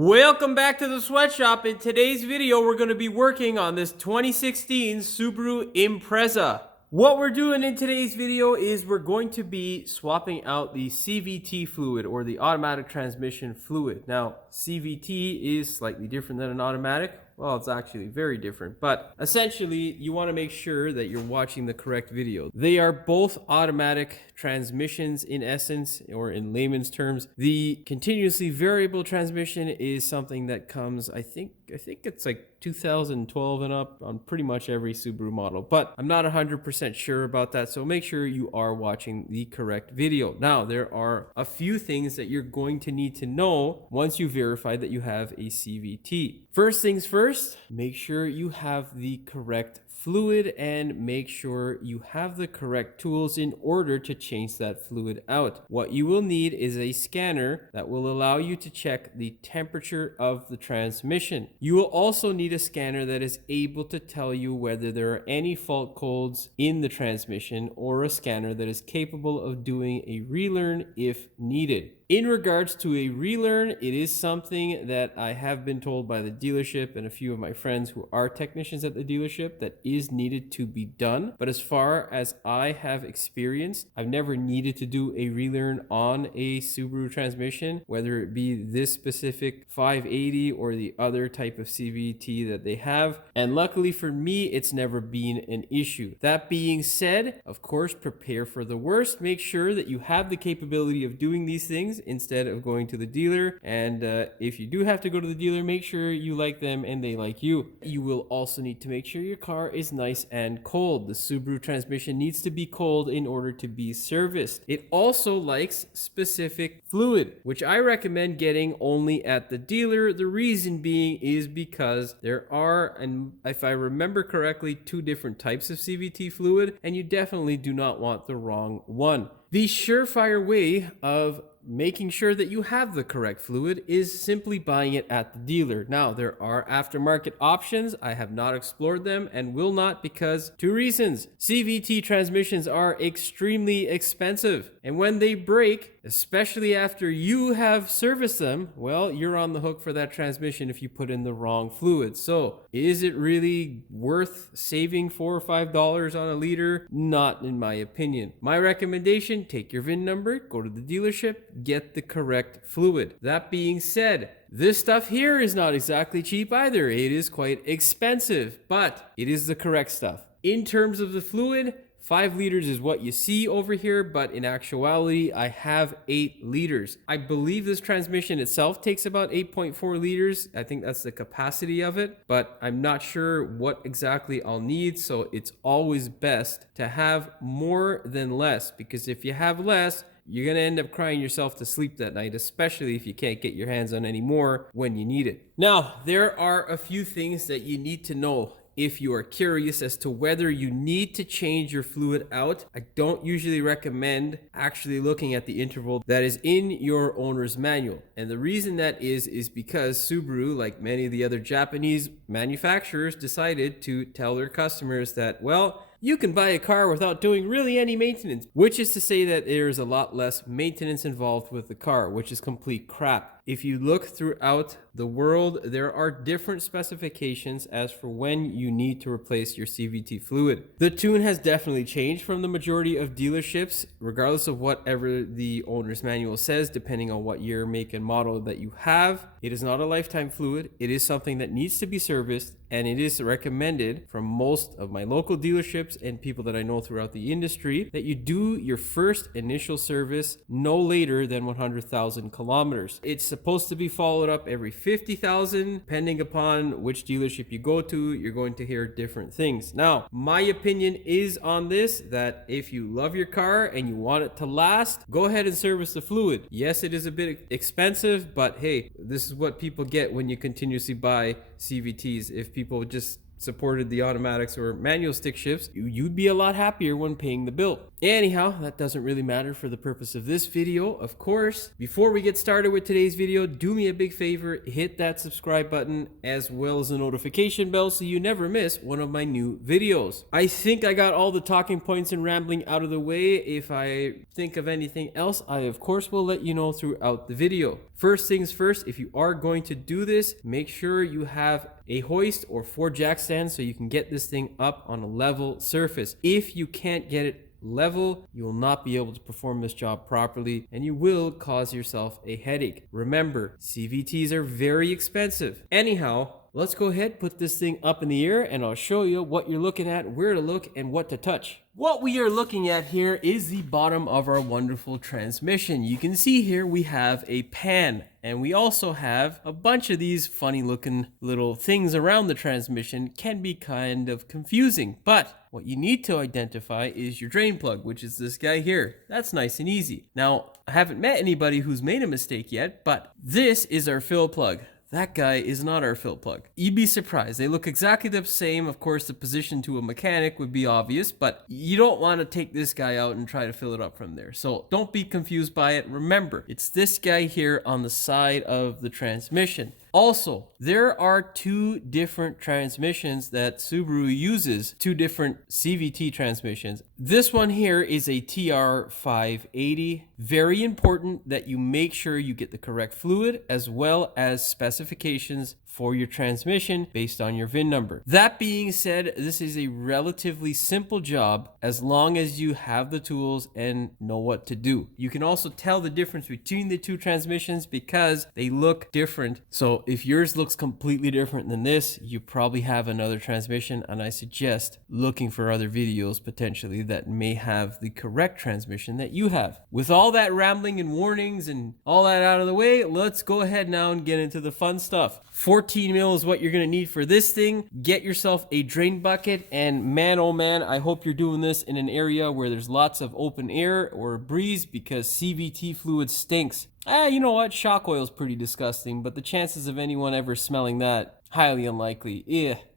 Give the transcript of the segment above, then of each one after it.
Welcome back to the sweatshop. In today's video, we're going to be working on this 2016 Subaru Impreza. What we're doing in today's video is we're going to be swapping out the CVT fluid, or the automatic transmission fluid. Now, CVT is slightly different than an automatic. Well, it's actually very different, but essentially you want to make sure that you're watching the correct video. They are both automatic transmissions in essence, or in layman's terms. The continuously variable transmission is something that comes, I think it's like 2012 and up on pretty much every Subaru model, but I'm not 100% sure about that, so make sure you are watching the correct video. Now, there are a few things that you're going to need to know once you verify that you have a CVT. First things first, make sure you have the correct fluid and make sure you have the correct tools in order to change that fluid out. What you will need is a scanner that will allow you to check the temperature of the transmission. You will also need a scanner that is able to tell you whether there are any fault codes in the transmission, or a scanner that is capable of doing a relearn if needed. In regards to a relearn, it is something that I have been told by the dealership and a few of my friends who are technicians at the dealership that is needed to be done. But as far as I have experienced, I've never needed to do a relearn on a Subaru transmission, whether it be this specific 580 or the other type of CVT that they have. And luckily for me, it's never been an issue. That being said, of course, prepare for the worst. Make sure that you have the capability of doing these things instead of going to the dealer, and if you do have to go to the dealer, make sure you like them and they like you. You will also need to make sure your car is nice and cold. The Subaru transmission needs to be cold in order to be serviced. It also likes specific fluid, which I recommend getting only at the dealer. The reason being is because there are, and if I remember correctly, two different types of CVT fluid, and you definitely do not want the wrong one. The surefire way of making sure that you have the correct fluid is simply buying it at the dealer. Now, there are aftermarket options. I have not explored them and will not, because two reasons. CVT transmissions are extremely expensive, and when they break, especially after you have serviced them, well, you're on the hook for that transmission if you put in the wrong fluid. So, is it really worth saving $4 or $5 on a liter? Not in my opinion. My recommendation, take your VIN number, go to the dealership, get the correct fluid. That being said, this stuff here is not exactly cheap either. It is quite expensive, but it is the correct stuff. In terms of the fluid, 5 liters is what you see over here, but in actuality, I have 8 liters. I believe this transmission itself takes about 8.4 liters. I think that's the capacity of it, but I'm not sure what exactly I'll need, so it's always best to have more than less, because if you have less, you're going to end up crying yourself to sleep that night, especially if you can't get your hands on any more when you need it. Now, there are a few things that you need to know if you are curious as to whether you need to change your fluid out. I don't usually recommend actually looking at the interval that is in your owner's manual. And the reason that is because Subaru, like many of the other Japanese manufacturers, decided to tell their customers that, well, you can buy a car without doing really any maintenance, which is to say that there's a lot less maintenance involved with the car, which is complete crap. If you look throughout the world, there are different specifications as for when you need to replace your CVT fluid. The tune has definitely changed from the majority of dealerships, regardless of whatever the owner's manual says, depending on what year, make, and model that you have. It is not a lifetime fluid. It is something that needs to be serviced, and it is recommended from most of my local dealerships and people that I know throughout the industry that you do your first initial service no later than 100,000 kilometers. It's supposed to be followed up every 50,000. Depending upon which dealership you go to, you're going to hear different things. Now, my opinion is on this that if you love your car and you want it to last, go ahead and service the fluid. Yes, it is a bit expensive, but hey, this is what people get when you continuously buy CVTs. If people just supported the automatics or manual stick shifts, you'd be a lot happier when paying the bill. Anyhow, that doesn't really matter for the purpose of this video, of course. Before we get started with today's video, do me a big favor, hit that subscribe button as well as the notification bell so you never miss one of my new videos. I think I got all the talking points and rambling out of the way. If I think of anything else, I of course will let you know throughout the video. First things first, if you are going to do this, make sure you have a hoist or 4 jack stands so you can get this thing up on a level surface. If you can't get it level, you will not be able to perform this job properly and you will cause yourself a headache. Remember, CVTs are very expensive. Anyhow, let's go ahead, put this thing up in the air and I'll show you what you're looking at, where to look, and what to touch. What we are looking at here is the bottom of our wonderful transmission. You can see here we have a pan and we also have a bunch of these funny looking little things around the transmission. Can be kind of confusing, but what you need to identify is your drain plug, which is this guy here. That's nice and easy. Now, I haven't met anybody who's made a mistake yet, but this is our fill plug. That guy is not our fill plug. You'd be surprised. They look exactly the same. Of course, the position to a mechanic would be obvious, but you don't want to take this guy out and try to fill it up from there. So don't be confused by it. Remember, it's this guy here on the side of the transmission. Also, there are 2 different transmissions that Subaru uses, 2 different CVT transmissions. This one here is a TR580. Very important that you make sure you get the correct fluid as well as specifications for your transmission based on your VIN number. That being said, this is a relatively simple job as long as you have the tools and know what to do. You can also tell the difference between the 2 transmissions because they look different. So if yours looks completely different than this, you probably have another transmission, and I suggest looking for other videos potentially that may have the correct transmission that you have. With all that rambling and warnings and all that out of the way, let's go ahead now and get into the fun stuff. 14 mil is what you're going to need for this thing. Get yourself a drain bucket, and man, oh man, I hope you're doing this in an area where there's lots of open air or a breeze because CVT fluid stinks. You know what? Shock oil is pretty disgusting, but the chances of anyone ever smelling that, highly unlikely.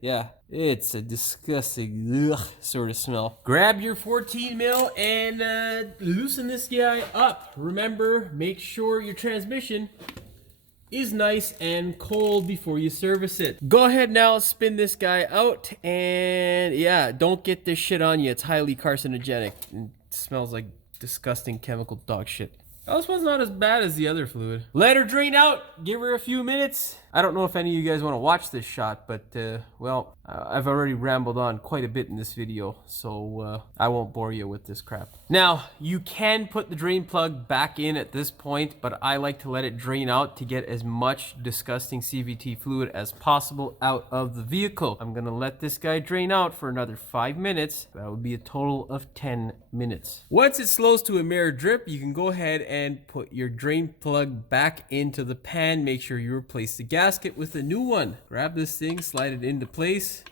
Yeah, it's a disgusting sort of smell. Grab your 14 mil and loosen this guy up. Remember, make sure your transmission is nice and cold before you service it. Go ahead now, spin this guy out, and yeah, don't get this shit on you. It's highly carcinogenic and smells like disgusting chemical dog shit. Oh, this one's not as bad as the other fluid. Let her drain out, give her a few minutes. I don't know if any of you guys want to watch this shot, but well, I've already rambled on quite a bit in this video, so I won't bore you with this crap. Now, you can put the drain plug back in at this point, but I like to let it drain out to get as much disgusting CVT fluid as possible out of the vehicle. I'm gonna let this guy drain out for another 5 minutes. That would be a total of 10 minutes. Once it slows to a mere drip, you can go ahead and put your drain plug back into the pan. Make sure you replace the gasket with a new one. Grab this thing, slide it into place,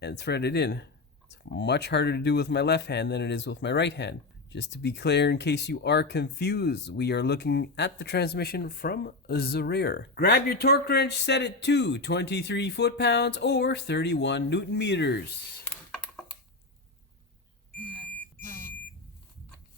and thread it in. It's much harder to do with my left hand than it is with my right hand. Just to be clear, in case you are confused, we are looking at the transmission from the rear. Grab your torque wrench, set it to 23 foot-pounds or 31 Newton meters.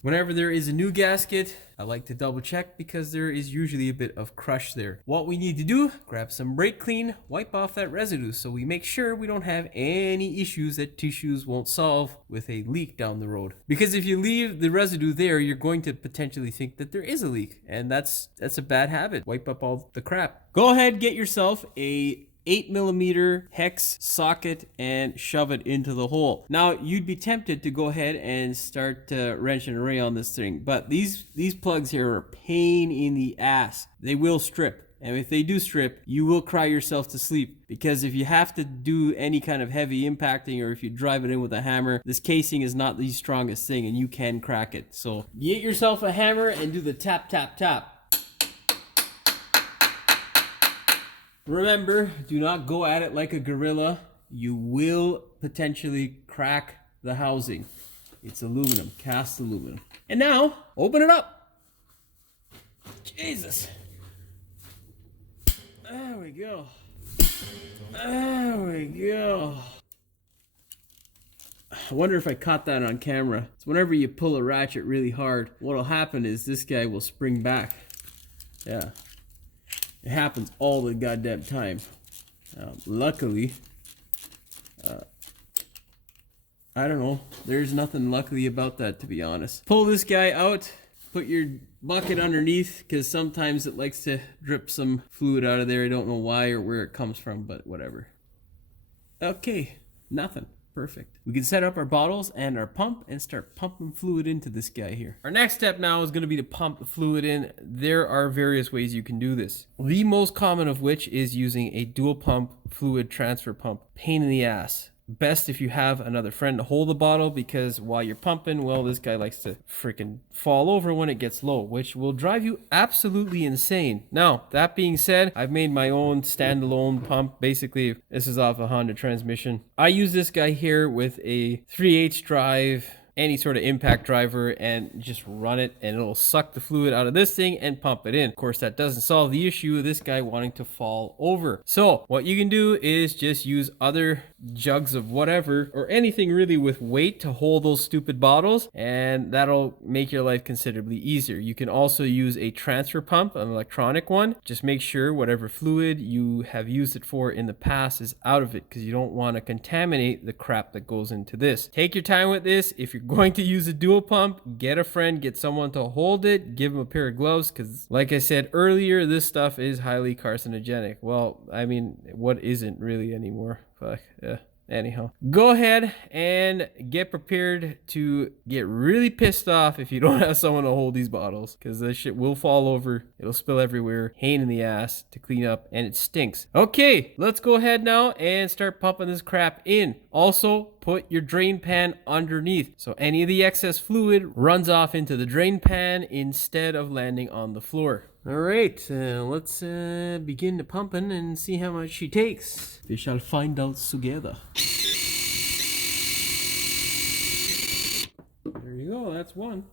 Whenever there is a new gasket, I like to double check because there is usually a bit of crush there. What we need to do, grab some brake clean, wipe off that residue so we make sure we don't have any issues that tissues won't solve with a leak down the road. Because if you leave the residue there, you're going to potentially think that there is a leak, and that's a bad habit. Wipe up all the crap. Go ahead, get yourself a 8mm hex socket and shove it into the hole. Now, you'd be tempted to go ahead and start wrenching away on this thing, but these plugs here are a pain in the ass. They will strip, and if they do strip, you will cry yourself to sleep, because if you have to do any kind of heavy impacting or if you drive it in with a hammer, this casing is not the strongest thing and you can crack it. So get yourself a hammer and do the tap, tap, tap. Remember, do not go at it like a gorilla. You will potentially crack the housing. It's aluminum, cast aluminum. And now, open it up. Jesus. There we go. There we go. I wonder if I caught that on camera. So whenever you pull a ratchet really hard, what'll happen is this guy will spring back. Yeah. It happens all the goddamn time. Luckily, I don't know. There's nothing luckily about that, to be honest. Pull this guy out. Put your bucket underneath, because sometimes it likes to drip some fluid out of there. I don't know why or where it comes from, but whatever. Okay, nothing. Perfect. We can set up our bottles and our pump and start pumping fluid into this guy here. Our next step now is going to be to pump the fluid in. There are various ways you can do this. The most common of which is using a dual pump fluid transfer pump. Pain in the ass. Best if you have another friend to hold the bottle, because while you're pumping, well, this guy likes to freaking fall over when it gets low, which will drive you absolutely insane. Now, that being said, I've made my own standalone pump. Basically, this is off a Honda transmission. I use this guy here with a 3/8 drive, any sort of impact driver, and just run it, and it'll suck the fluid out of this thing and pump it in. Of course, that doesn't solve the issue of this guy wanting to fall over. So what you can do is just use other jugs of whatever, or anything really with weight, to hold those stupid bottles, and that'll make your life considerably easier. You can also use a transfer pump, an electronic one. Just make sure whatever fluid you have used it for in the past is out of it, because you don't want to contaminate the crap that goes into this. Take your time with this. If you're going to use a dual pump, get a friend, get someone to hold it, give them a pair of gloves, because like I said earlier, this stuff is highly carcinogenic. Well, I mean, what isn't really anymore? Fuck, yeah. Anyhow, go ahead and get prepared to get really pissed off if you don't have someone to hold these bottles, because this shit will fall over, it'll spill everywhere, pain in the ass to clean up, and it stinks. Okay, let's go ahead now and start pumping this crap in. Also, put your drain pan underneath, so any of the excess fluid runs off into the drain pan instead of landing on the floor. All right, let's begin the pumping and see how much she takes. We shall find out together. There you go, that's one.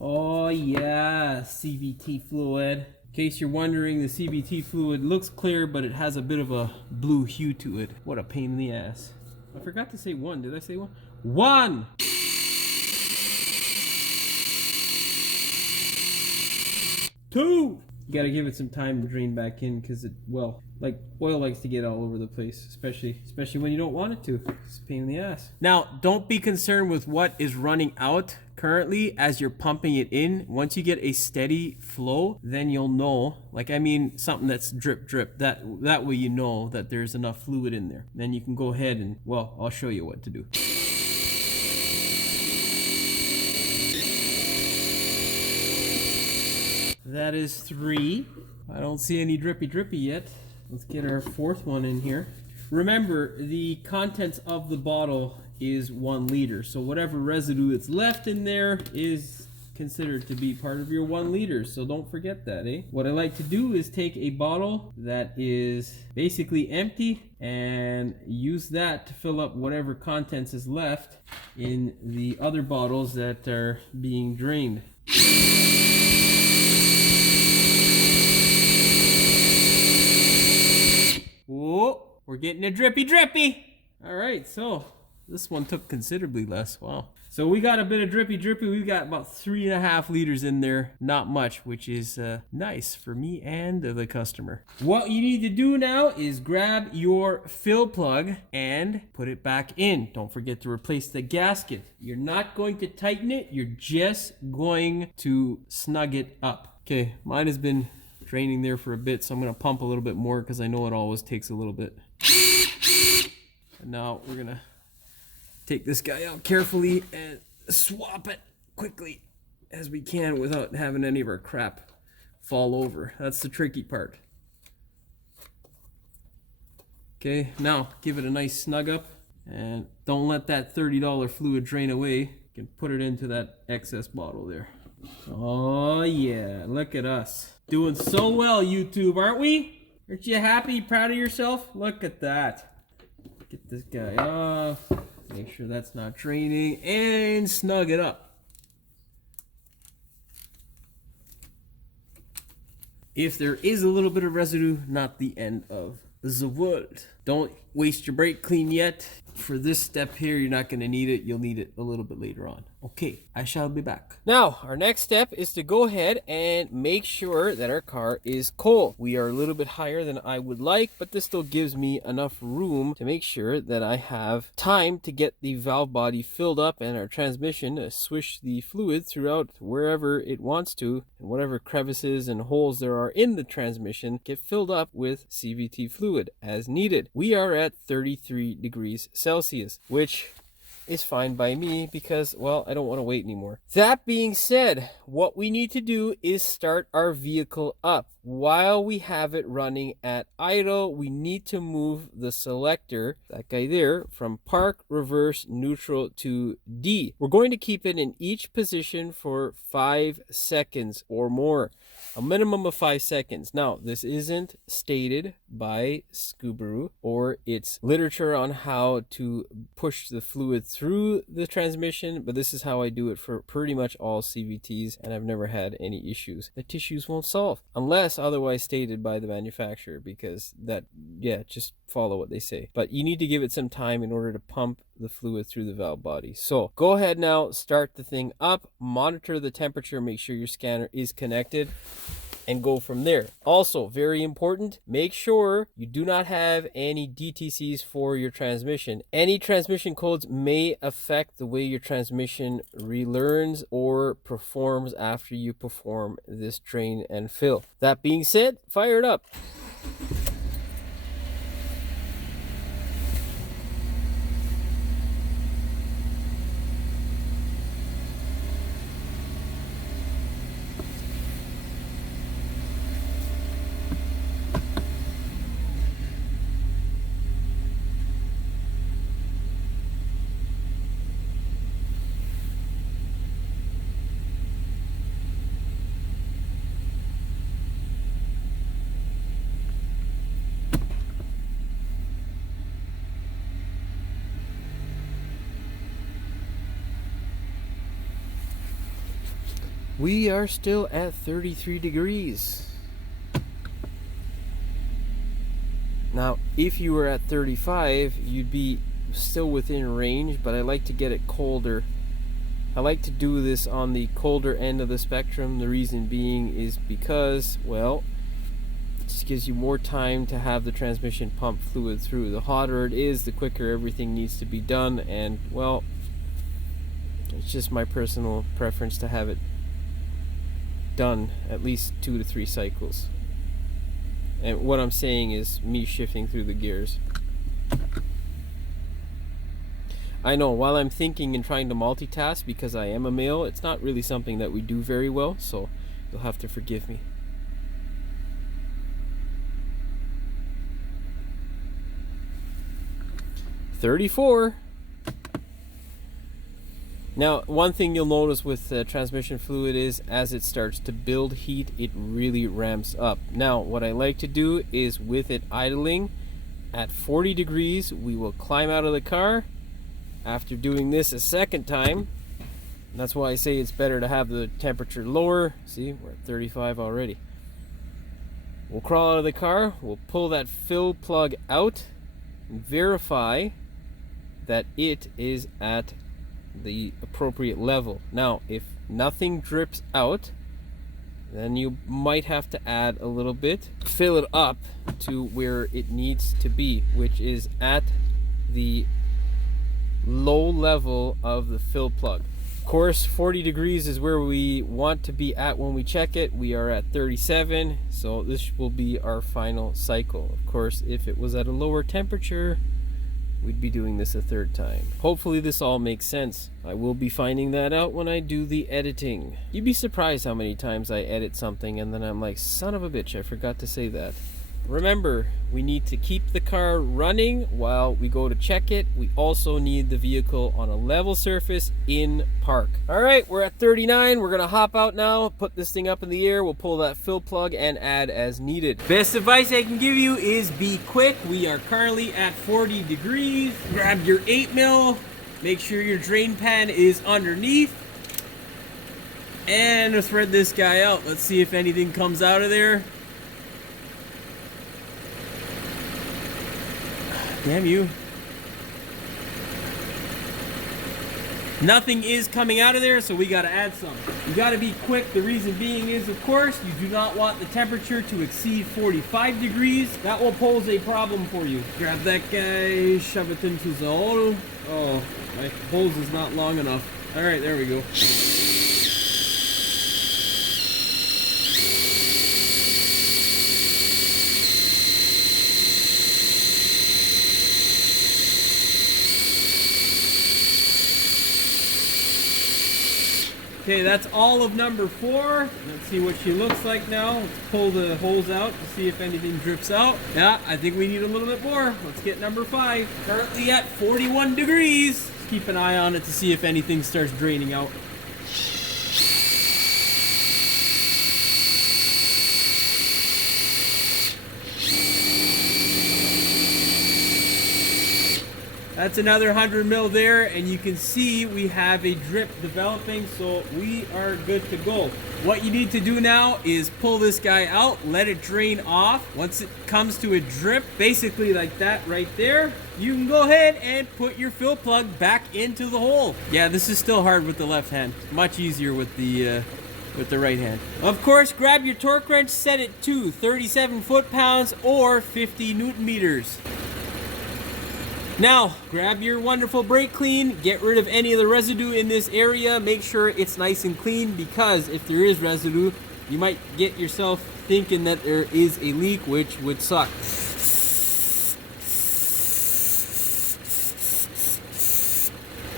Oh yeah, CVT fluid. In case you're wondering, the CVT fluid looks clear, but it has a bit of a blue hue to it. What a pain in the ass. I forgot to say one. Did I say one? One! Two! You gotta give it some time to drain back in, because it, well, like oil likes to get all over the place, especially when you don't want it to. It's a pain in the ass. Now, don't be concerned with what is running out currently as you're pumping it in. Once you get a steady flow, then you'll know, like, I mean, something that's drip drip, that way you know that there's enough fluid in there. Then you can go ahead and, well, I'll show you what to do. That is 3. I don't see any drippy yet. Let's get our 4th one in here. Remember, the contents of the bottle is 1 liter. So whatever residue that's left in there is considered to be part of your 1 liter. So don't forget that, eh? What I like to do is take a bottle that is basically empty and use that to fill up whatever contents is left in the other bottles that are being drained. Whoa, we're getting a drippy. All right, so this one took considerably less. Wow. So we got a bit of drippy. We've got about 3.5 liters in there. Not much, which is nice for me and the customer. What you need to do now is grab your fill plug and put it back in. Don't forget to replace the gasket. You're not going to tighten it. You're just going to snug it up. Okay, mine has been draining there for a bit, so I'm going to pump a little bit more, because I know it always takes a little bit. And now we're going to take this guy out carefully and swap it quickly as we can without having any of our crap fall over. That's the tricky part. Okay, now give it a nice snug up, and don't let that $30 fluid drain away. You can put it into that excess bottle there. Oh yeah, look at us. Doing so well, YouTube, aren't we? Aren't you happy, proud of yourself? Look at that. Get this guy off. Make sure that's not draining, and snug it up. If there is a little bit of residue, not the end of the world. Don't waste your brake clean yet. For this step here, you're not going to need it. You'll need it a little bit later on. Okay, I shall be back. Now, our next step is to go ahead and make sure that our car is cold. We are a little bit higher than I would like, but this still gives me enough room to make sure that I have time to get the valve body filled up and our transmission to swish the fluid throughout wherever it wants to, and whatever crevices and holes there are in the transmission get filled up with CVT fluid as needed. We are at 33 degrees Celsius, which is fine by me because, well, I don't want to wait anymore. That being said, what we need to do is start our vehicle up. While we have it running at idle, we need to move the selector, that guy there, from park, reverse, neutral to D. We're going to keep it in each position for 5 seconds or more. A minimum of 5 seconds. Now, this isn't stated by Subaru or its literature on how to push the fluid through the transmission, but this is how I do it for pretty much all CVTs, and I've never had any issues that tissues won't solve, unless otherwise stated by the manufacturer, because that, yeah, just follow what they say. But you need to give it some time in order to pump the fluid through the valve body. So go ahead now, start the thing up, monitor the temperature, make sure your scanner is connected, and go from there. Also, very important, make sure you do not have any DTCs for your transmission. Any transmission codes may affect the way your transmission relearns or performs after you perform this drain and fill. That being said, fire it up. We are still at 33 degrees. Now, if you were at 35, you'd be still within range, but I like to get it colder. I like to do this on the colder end of the spectrum. The reason being is because, well, it just gives you more time to have the transmission pump fluid through. The hotter it is, the quicker everything needs to be done, and, well, it's just my personal preference to have it done at least 2 to 3 cycles. And what I'm saying is me shifting through the gears. I know, while I'm thinking and trying to multitask because I am a male, it's not really something that we do very well, so you'll have to forgive me. $34. Now, one thing you'll notice with transmission fluid is as it starts to build heat, it really ramps up. Now, what I like to do is with it idling at 40 degrees, we will climb out of the car. After doing this a second time, that's why I say it's better to have the temperature lower. See, we're at 35 already. We'll crawl out of the car, we'll pull that fill plug out, and verify that it is at the appropriate level. Now, if nothing drips out, then you might have to add a little bit, fill it up to where it needs to be, which is at the low level of the fill plug. Of course, 40 degrees is where we want to be at when we check it. We are at 37, so this will be our final cycle. Of course, if it was at a lower temperature, we'd be doing this a third time. Hopefully this all makes sense. I will be finding that out when I do the editing. You'd be surprised how many times I edit something and then I'm like, son of a bitch, I forgot to say that. Remember, we need to keep the car running while we go to check it. We also need the vehicle on a level surface in park. All right, we're at 39. We're gonna hop out now, put this thing up in the air. We'll pull that fill plug and add as needed. Best advice I can give you is be quick. We are currently at 40 degrees. Grab your 8mm. Make sure your drain pan is underneath. And thread this guy out. Let's see if anything comes out of there. Damn you. Nothing is coming out of there, so we gotta add some. You gotta be quick. The reason being is, of course, you do not want the temperature to exceed 45 degrees. That will pose a problem for you. Grab that guy, shove it into the hole. Oh, my hose is not long enough. All right, there we go. Okay, that's all of number 4. Let's see what she looks like now. Let's pull the holes out to see if anything drips out. Yeah, I think we need a little bit more. Let's get number 5. Currently at 41 degrees. Let's keep an eye on it to see if anything starts draining out. That's another 100 mil there, and you can see we have a drip developing, so we are good to go. What you need to do now is pull this guy out, let it drain off. Once it comes to a drip, basically like that right there, you can go ahead and put your fill plug back into the hole. Yeah, this is still hard with the left hand. Much easier with the right hand. Of course, grab your torque wrench, set it to 37 foot-pounds or 50 newton meters. Now, grab your wonderful brake clean, get rid of any of the residue in this area, make sure it's nice and clean, because if there is residue, you might get yourself thinking that there is a leak, which would suck.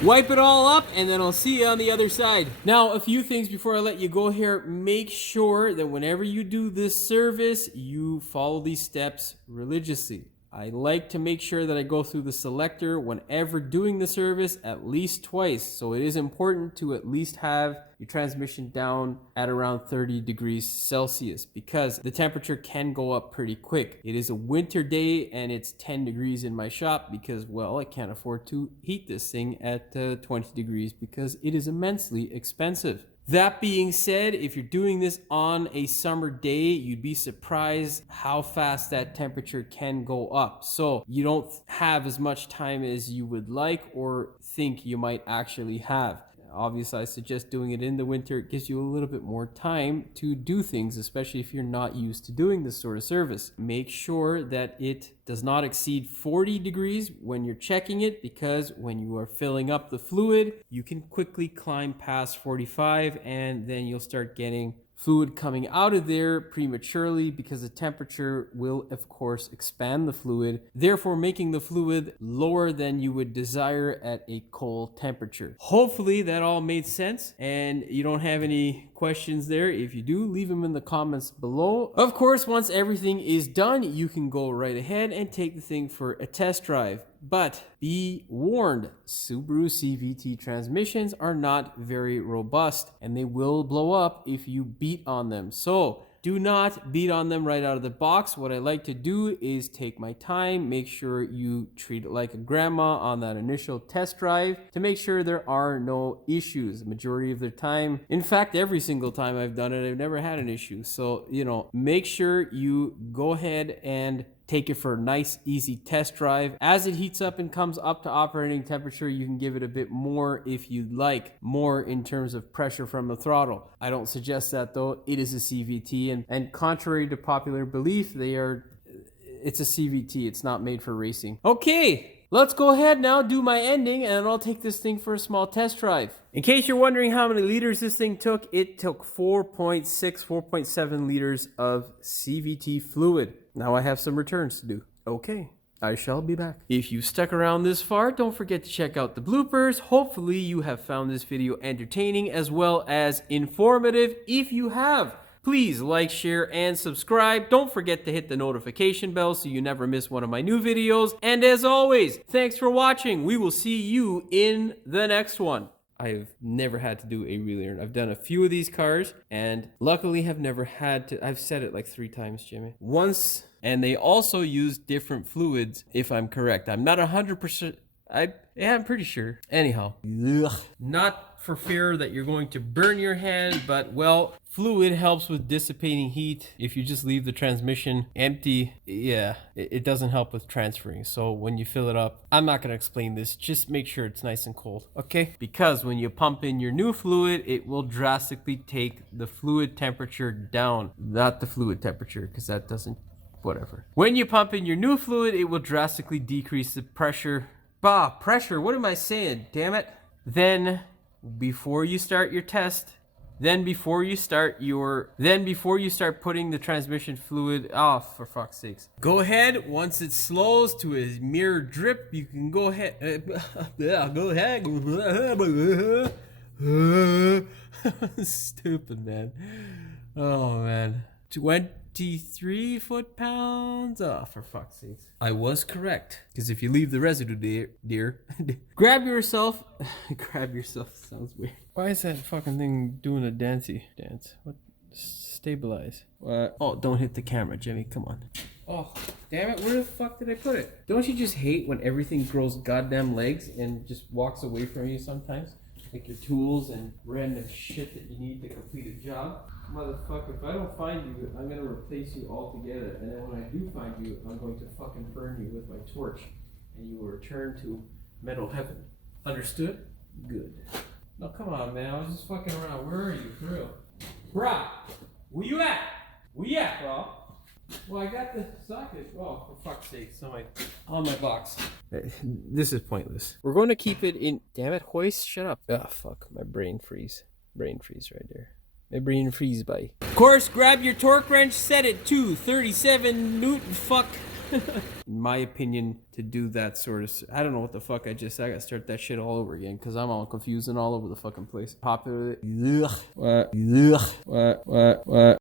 Wipe it all up, and then I'll see you on the other side. Now, a few things before I let you go here. Make sure that whenever you do this service, you follow these steps religiously. I like to make sure that I go through the selector whenever doing the service at least twice. So it is important to at least have your transmission down at around 30 degrees Celsius, because the temperature can go up pretty quick. It is a winter day and it's 10 degrees in my shop because, well, I can't afford to heat this thing at 20 degrees because it is immensely expensive. That being said, if you're doing this on a summer day, you'd be surprised how fast that temperature can go up. So you don't have as much time as you would like or think you might actually have. Obviously, I suggest doing it in the winter. It gives you a little bit more time to do things, especially if you're not used to doing this sort of service. Make sure that it does not exceed 40 degrees when you're checking it, because when you are filling up the fluid, you can quickly climb past 45 and then you'll start getting fluid coming out of there prematurely, because the temperature will of course expand the fluid, therefore making the fluid lower than you would desire at a cold temperature. Hopefully that all made sense and you don't have any questions there. If you do, leave them in the comments below. Of course, once everything is done, you can go right ahead and take the thing for a test drive. But be warned, Subaru CVT transmissions are not very robust and they will blow up if you beat on them. So do not beat on them right out of the box. What I like to do is take my time, make sure you treat it like a grandma on that initial test drive to make sure there are no issues. The majority of the time, in fact, every single time I've done it, I've never had an issue. So, make sure you go ahead and take it for a nice, easy test drive. As it heats up and comes up to operating temperature, you can give it a bit more if you'd like, more in terms of pressure from the throttle. I don't suggest that though. It is a CVT, and contrary to popular belief, it's a CVT. It's not made for racing. Okay. Let's go ahead now, do my ending, and I'll take this thing for a small test drive. In case you're wondering how many liters this thing took, it took 4.6, 4.7 liters of CVT fluid. Now I have some returns to do. Okay, I shall be back. If you stuck around this far, don't forget to check out the bloopers. Hopefully you have found this video entertaining as well as informative. If you have, please like, share, and subscribe. Don't forget to hit the notification bell so you never miss one of my new videos. And as always, thanks for watching. We will see you in the next one. I've never had to do a wheelie. I've done a few of these cars and luckily have never had to. I've said it like 3 times, Jimmy. Once, and they also use different fluids, if I'm correct. I'm not 100%. I'm pretty sure. Anyhow, not for fear that you're going to burn your hand, but well, fluid helps with dissipating heat. If you just leave the transmission empty, yeah, it doesn't help with transferring. So when you fill it up, I'm not going to explain this. Just make sure it's nice and cold, okay? Because when you pump in your new fluid, it will drastically take the fluid temperature down. Not the fluid temperature, because that doesn't, whatever. When you pump in your new fluid, it will drastically decrease the pressure. Pressure, what am I saying? Damn it. Then, before you start your test, before you start putting the transmission fluid off, for fuck's sakes, go ahead, once it slows to a mere drip, you can go ahead, go ahead, stupid, man. Oh, man. 23 foot-pounds? Oh, for fuck's sakes. I was correct. Because if you leave the residue, dear, grab yourself, sounds weird. Why is that fucking thing doing a dance? What? Stabilize. What? Oh, don't hit the camera, Jimmy, come on. Oh, damn it, where the fuck did I put it? Don't you just hate when everything grows goddamn legs and just walks away from you sometimes? Like your tools and random shit that you need to complete a job? Motherfucker, if I don't find you, I'm gonna replace you altogether. And then when I do find you, I'm going to fucking burn you with my torch. And you will return to metal heaven. Understood? Good. No, come on, man. I was just fucking around. Where are you, for real? Brah! Where you at? Where you at, bro? Well, I got the socket. Oh, for fuck's sake. On my box. This is pointless. We're going to keep it in. Damn it, hoist. Shut up. Oh, fuck. My brain freeze. Brain freeze right there. My brain freeze by. Of course, grab your torque wrench, set it to 37 Newton. Fuck. In my opinion, to do that sort of, I don't know what the fuck I just said. I gotta start that shit all over again because I'm all confused and all over the fucking place. Pop it. What?